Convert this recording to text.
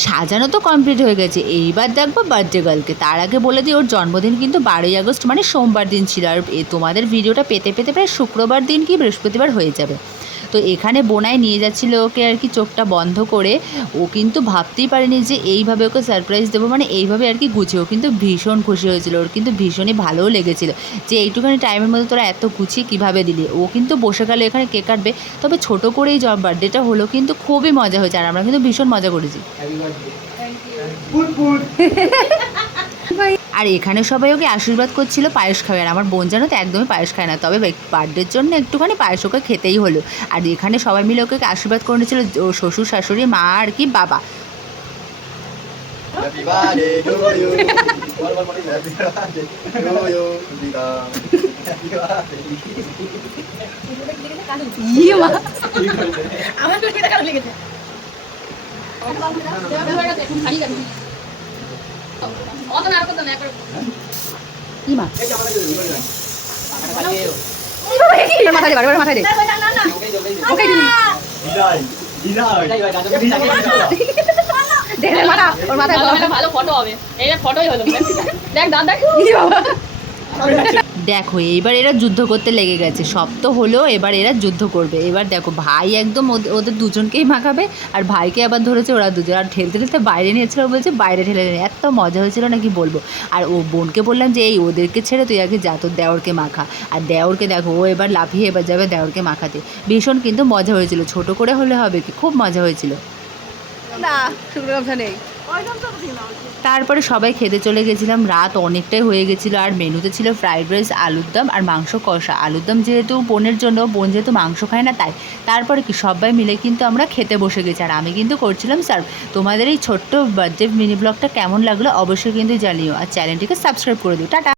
সাজানো তো কমপ্লিট হয়ে গেছে, এইবার দেখবো বার্থডে গার্লকে। তার আগে বলে দিই ওর জন্মদিন কিন্তু 12ই আগস্ট মানে সোমবার দিন ছিল, আর তোমাদের ভিডিওটা পেতে পেতে প্রায় শুক্রবার দিন কি বৃহস্পতিবার হয়ে যাবে। তো এখানে বোনাই নিয়ে যাচ্ছিল ওকে আর কি চোখটা বন্ধ করে। ও কিন্তু ভাবতেই পারেনি যে এইভাবে ওকে সারপ্রাইজ দেবো, মানে এইভাবে আর কি গুছিয়ে। ও কিন্তু ভীষণ খুশি হয়েছিল, ওর কিন্তু ভীষণই ভালোও লেগেছিল যে এইটুখানি টাইমের মধ্যে তোরা এত গুছিয়ে কীভাবে দিলি। ও কিন্তু বসে গেল এখানে কেক কাটবে, তবে ছোটো করেই বার্থডেটা হলো, কিন্তু খুবই মজা হয়েছে আর আমরা কিন্তু ভীষণ মজা করেছি। আর এখানে সবাই ওকে আশীর্বাদ করছিল পায়েস খাবে, আর আমার বোন জানো তো একদমই পায়েস খায় না, তবে বার্থডের জন্য একটুখানি পায়েস ওকে খেতেই হলো। আর এখানে সবাই মিলে ওকে আশীর্বাদ করে নিয়েছিল, ও শ্বশুর শাশুড়ি মা আর কি বাবা। দেখো এইবার এরা যুদ্ধ করতে লেগে গেছে, সব তো হলো, এবার এরা যুদ্ধ করবে। এবার দেখো ভাই একদম ওদের দুজনকেই মাখাবে, আর ভাইকে আবার ধরেছে ওরা দুজন, আর ঠেলতে ঠেলতে বাইরে নিয়েছিল, বলছে বাইরে ঠেলে নিয়ে। এত মজা হয়েছিল না কি বলবো। আর ও বোনকে বললাম যে এই ওদেরকে ছেড়ে তুই আগে যা, তোর দেওরকে মাখা। আর দেওরকে দেখো ও এবার লাফিয়ে এবার যাবে দেওরকে মাখাতে। ভীষণ কিন্তু মজা হয়েছিল, ছোট করে হলে হবে কি, খুব মজা হয়েছিল। না শুক্রবার নেই। তারপরে সবাই খেতে চলে গেছিলাম, রাত অনেকটাই হয়ে গেছিলো। আর মেনুতে ছিল ফ্রাইড রাইস, আলুর দম আর মাংস কষা। আলুর দম যেহেতু বোনের জন্য, বোন যেহেতু মাংস খায় না তাই। তারপরে কি সবাই মিলে কিন্তু আমরা খেতে বসে গেছি, আর আমি কিন্তু করছিলাম সার্ভ। তোমাদের এই ছোট্ট বার্থডে মিনি ব্লগটা কেমন লাগলো অবশ্যই কিন্তু জানিও, আর চ্যানেলটিকে সাবস্ক্রাইব করে দিও। টাটা।